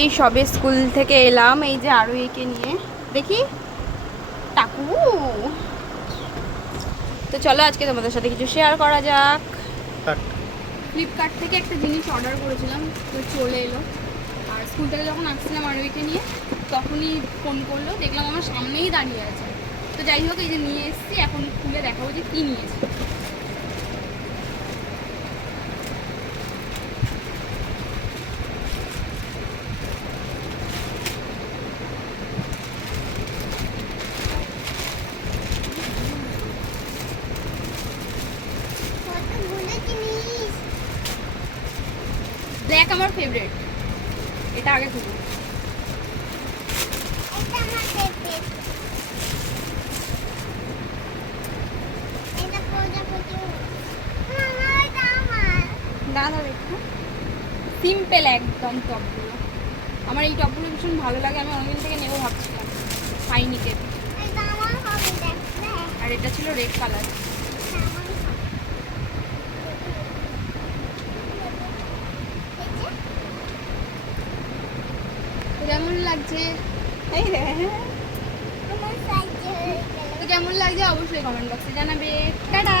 এই সবে স্কুল থেকে এলাম, এই যে আরো একে নিয়ে দেখি টাকু। তো চলো আজকে তোমাদের সাথে কিছু শেয়ার করা যাক। ফ্লিপকার্ট থেকে একটা জিনিস অর্ডার করেছিলাম, তো চলে এলো। আর স্কুল থেকে যখন আসছিলাম আরো একে নিয়ে, তখনই ফোন করলো, দেখলাম আমার সামনেই দাঁড়িয়ে আছে। তো যাই হোক, এই যে নিয়ে এসেছি, এখন খুলে দেখাবো যে কী নিয়েছি। ব্ল্যাক আমার ফেভারিট, এটা আগে খুলবো। দাদা দেখো, সিম্পল একদম টপগুলো। আমার এই টপগুলো ভীষণ ভালো লাগে, আমি অনেকদিন থেকে নেবো ভাবছিলাম। পাইনিকে। আর এটা ছিল রেড কালার। কেমন লাগছে? তো কেমন লাগছে অবশ্যই কমেন্ট বক্সে জানাবে। টাটা।